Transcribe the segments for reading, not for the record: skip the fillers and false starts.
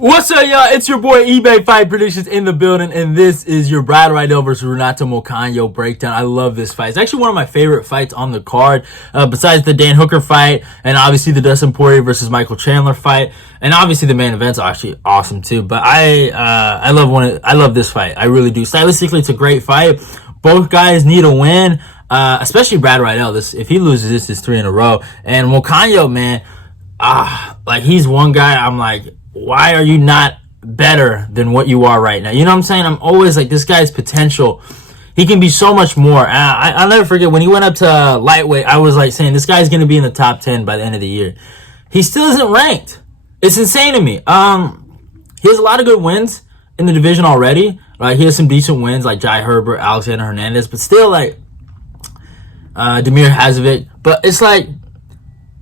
What's up, y'all? It's your boy eBay Fight Predictions in the building, and this is your Brad Riddell versus Renato Moicano breakdown. I love this fight. It's actually one of my favorite fights on the card, besides the Dan Hooker fight, and obviously the Dustin Poirier versus Michael Chandler fight, and obviously the main event's actually awesome too. But I love this fight. I really do. Stylistically, it's a great fight. Both guys need a win, especially Brad Riddell. If he loses, this is 3 in a row. And Moicano, man, like he's one guy. I'm like, why are you not better than what you are right now? You know what I'm saying? I'm always like, this guy's potential, he can be so much more. I'll never forget when he went up to lightweight, I was like saying, this guy's going to be in the top 10 by the end of the year. He still isn't ranked. It's insane to me. He has a lot of good wins in the division already. Right? He has some decent wins like Jai Herbert, Alexander Hernandez, but still like Demir Hazovic. But it's like,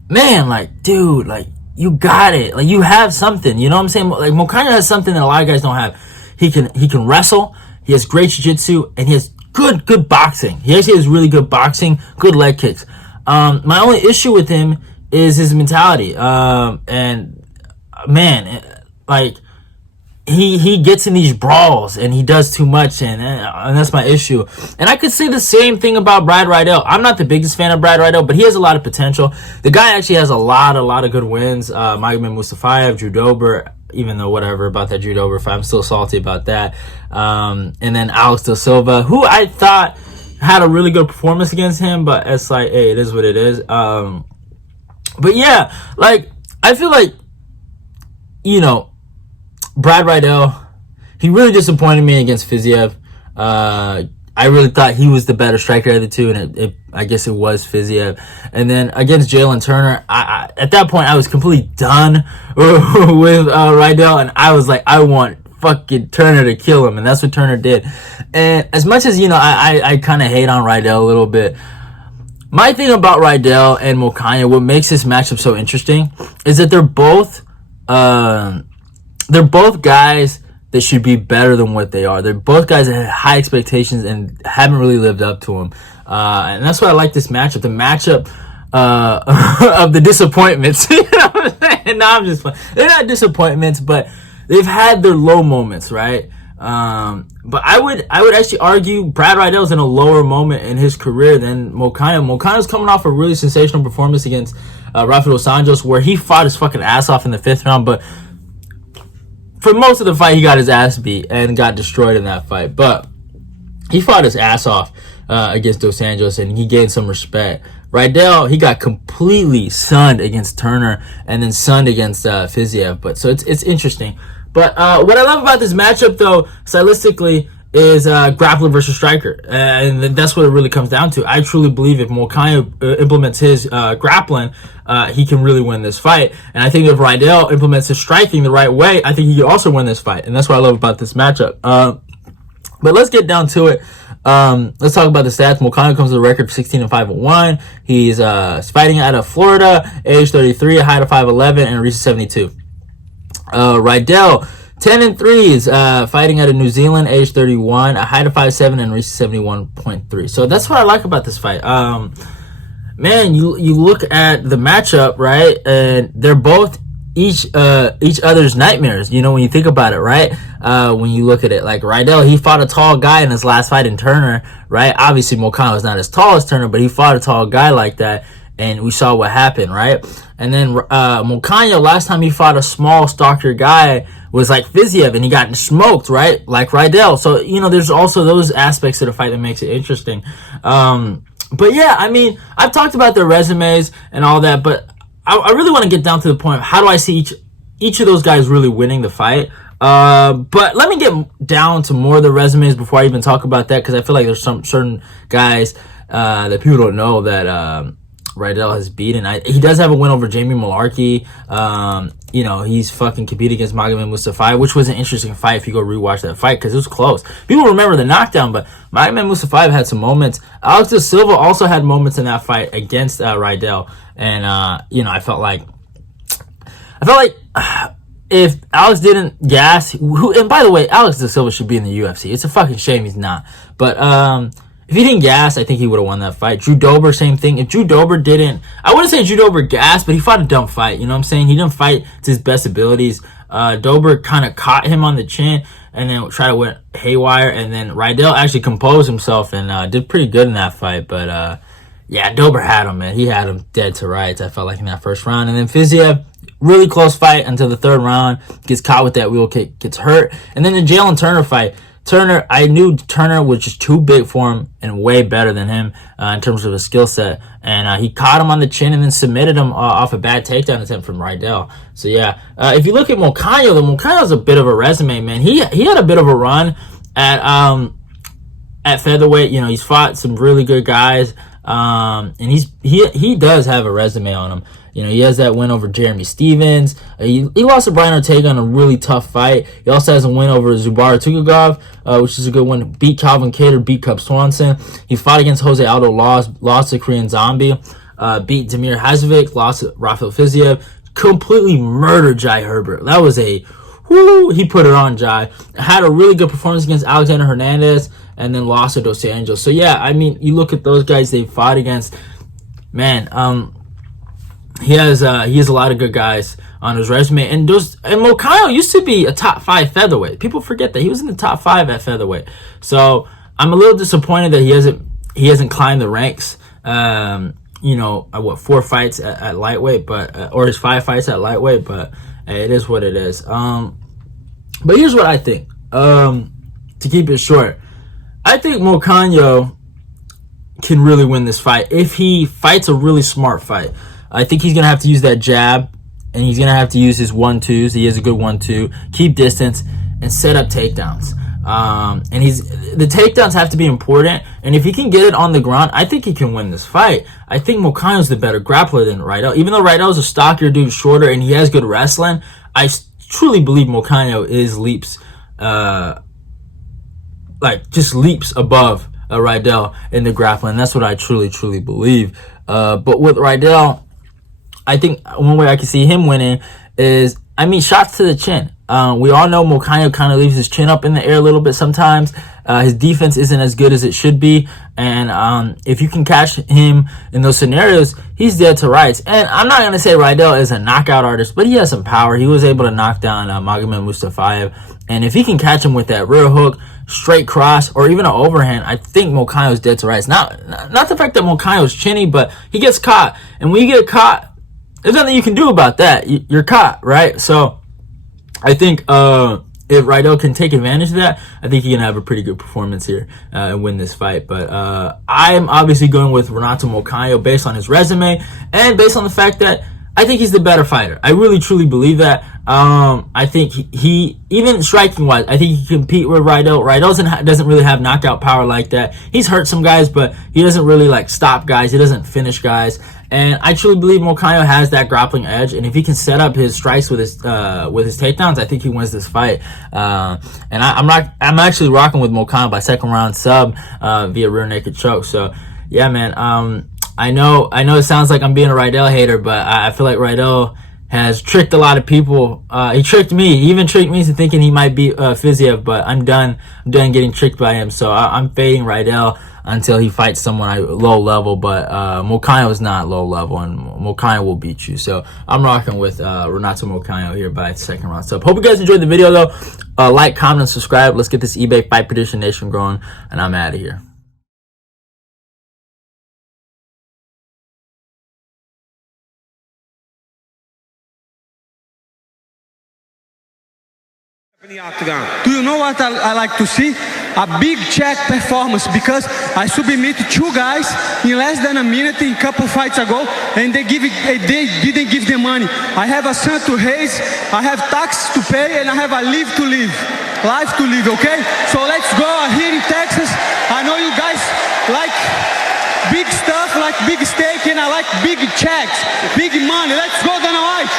man, like, dude, like, you got it. Like, you have something. You know what I'm saying? Like, Moicano has something that a lot of guys don't have. He can wrestle. He has great jiu-jitsu, and he has good boxing. He actually has really good boxing, good leg kicks. My only issue with him is his mentality. And man, like, he gets in these brawls and he does too much, and that's my issue. And I could say the same thing about Brad Riddell. I'm not the biggest fan of Brad Riddell, but he has a lot of potential. The guy actually has a lot of good wins. Magomed Mustafayev, Drew Dober, even though whatever about that Drew Dober fight, I'm still salty about that. And then Alex Da Silva, who I thought had a really good performance against him, but it's like, hey, it is what it is. But yeah, like, I feel like, you know, Brad Riddell, he really disappointed me against Fiziev. I really thought he was the better striker of the two, and I guess it was Fiziev. And then against Jalen Turner, at that point, I was completely done with Riddell, and I was like, I want fucking Turner to kill him, and that's what Turner did. And as much as, you know, I kind of hate on Riddell a little bit, my thing about Riddell and Moicano, what makes this matchup so interesting, is that they're both guys that should be better than what they are. They're both guys that had high expectations and haven't really lived up to them. And that's why I like this matchup. The matchup of the disappointments. You know what I'm saying? No, I'm just playing. They're not disappointments, but they've had their low moments, right? But I would actually argue Brad Riddell's in a lower moment in his career than Moicano. Moicano's coming off a really sensational performance against Rafael dos Anjos, where he fought his fucking ass off in the 5th round, but for most of the fight, he got his ass beat and got destroyed in that fight. But he fought his ass off against Dos Anjos, and he gained some respect. Riddell, he got completely sunned against Turner and then sunned against Fiziev. But so it's interesting. But what I love about this matchup, though, stylistically, is grappler versus striker, and that's what it really comes down to. I truly believe if Moicano implements his grappling, he can really win this fight. And I think if Riddell implements his striking the right way, I think he can also win this fight. And that's what I love about this matchup. But let's get down to it. Let's talk about the stats. Moicano comes with a record 16-5-1. He's fighting out of Florida, age 33, a height of 5'11", and reaches 72. Riddell, 10-3, fighting out of New Zealand, age 31, a height of 5'7", and reaches 71.3. So that's what I like about this fight. Man, you look at the matchup, right, and they're both each other's nightmares, you know, when you think about it, right? When you look at it, like Riddell, he fought a tall guy in his last fight in Turner, right? Obviously, Moicano is not as tall as Turner, but he fought a tall guy like that, and we saw what happened, right? And then Moicano, last time he fought a small, stalker guy was like Fiziev, and he got smoked, right? Like Riddell. So, you know, there's also those aspects of the fight that makes it interesting. But yeah, I mean, I've talked about their resumes and all that, but I really want to get down to the point of how do I see each of those guys really winning the fight. But let me get down to more of the resumes before I even talk about that, because I feel like there's some certain guys that people don't know that Riddell has beaten. He does have a win over Jamie Malarkey. You know, he's fucking competed against Magomed Mustafayev, which was an interesting fight if you go rewatch that fight, because it was close. People remember the knockdown, but Magomed Mustafayev had some moments. Alex Da Silva also had moments in that fight against Riddell, and you know, I felt like if Alex didn't gas, and by the way, Alex Da Silva should be in the UFC. It's a fucking shame he's not. But if he didn't gas, I think he would have won that fight. Drew Dober, same thing. If Drew Dober didn't, I wouldn't say Drew Dober gassed, but he fought a dumb fight. You know what I'm saying? He didn't fight to his best abilities. Dober kind of caught him on the chin and then tried to went haywire. And then Riddell actually composed himself and did pretty good in that fight. But yeah, Dober had him, man. He had him dead to rights, I felt like, in that first round. And then Fiziev, really close fight until the third round. Gets caught with that wheel kick, gets hurt. And then the Jalen Turner fight. Turner, I knew Turner was just too big for him and way better than him in terms of his skill set. And he caught him on the chin and then submitted him off a bad takedown attempt from Riddell. So, yeah, if you look at Moicano, though, Moicano's a bit of a resume, man. He had a bit of a run at featherweight. You know, he's fought some really good guys. And he does have a resume on him. You know, he has that win over Jeremy Stevens. He lost to Brian Ortega in a really tough fight. He also has a win over Zubair Tukhugov, which is a good one. Beat Calvin Kattar, beat Cub Swanson. He fought against Jose Aldo, lost to Korean Zombie. Beat Damir Hazovic, lost to Rafael Fiziev. Completely murdered Jai Herbert. That was he put it on Jai. Had a really good performance against Alexander Hernandez and then lost to Dos Anjos. So, yeah, I mean, you look at those guys they fought against, man, he has a lot of good guys on his resume, and Moicano used to be a top 5 featherweight. People forget that he was in the top 5 at featherweight. So I'm a little disappointed that he hasn't climbed the ranks. You know, 4 fights at lightweight, but or his 5 fights at lightweight, but it is what it is. But here's what I think. To keep it short, I think Moicano can really win this fight if he fights a really smart fight. I think he's going to have to use that jab, and he's going to have to use his 1-2s. He has a good 1-2. Keep distance and set up takedowns. And the takedowns have to be important, and if he can get it on the ground, I think he can win this fight. I think Moicano's the better grappler than Riddell. Even though Riddell's a stockier dude, shorter, and he has good wrestling, I truly believe Moicano is leaps above Riddell in the grappling. That's what I truly believe. But with Riddell, I think one way I can see him winning is, I mean, shots to the chin. We all know Moicano kind of leaves his chin up in the air a little bit sometimes. His defense isn't as good as it should be. And if you can catch him in those scenarios, he's dead to rights. And I'm not going to say Riddell is a knockout artist, but he has some power. He was able to knock down Magomed Mustafayev. And if he can catch him with that rear hook, straight cross, or even an overhand, I think Moicano's dead to rights. Not the fact that Moicano's chinny, but he gets caught. And when you get caught, there's nothing you can do about that. You're caught, right? So I think if Riddell can take advantage of that, I think he can have a pretty good performance here and win this fight. But I'm obviously going with Renato Moicano based on his resume and based on the fact that I think he's the better fighter. I really, truly believe that. I think he even striking-wise, I think he can compete with Riddell. Riddell doesn't really have knockout power like that. He's hurt some guys, but he doesn't really, stop guys. He doesn't finish guys. And I truly believe Moicano has that grappling edge. And if he can set up his strikes with his takedowns, I think he wins this fight. And I'm actually rocking with Moicano by second round sub via rear naked choke. So, yeah, man. I know it sounds like I'm being a Riddell hater, but I feel like Riddell has tricked a lot of people. He tricked me. He even tricked me into thinking he might beat Fiziev, but I'm done getting tricked by him. So I'm fading Riddell until he fights someone low level, but Moicano is not low level, and Moicano will beat you. So I'm rocking with Renato Moicano here by second round sub. Hope you guys enjoyed the video, though. Like, comment, and subscribe. Let's get this eBay Fight Prediction Nation growing, and I'm out of here. In the octagon. Do you know what I like to see? A big check performance, because I submit 2 guys in less than a minute in a couple fights ago, and they didn't give the money. I have a son to raise, I have taxes to pay, and I have a life to live, okay? So let's go here in Texas. I know you guys like big stuff, like big steak, and I like big checks, big money. Let's go, Dana White.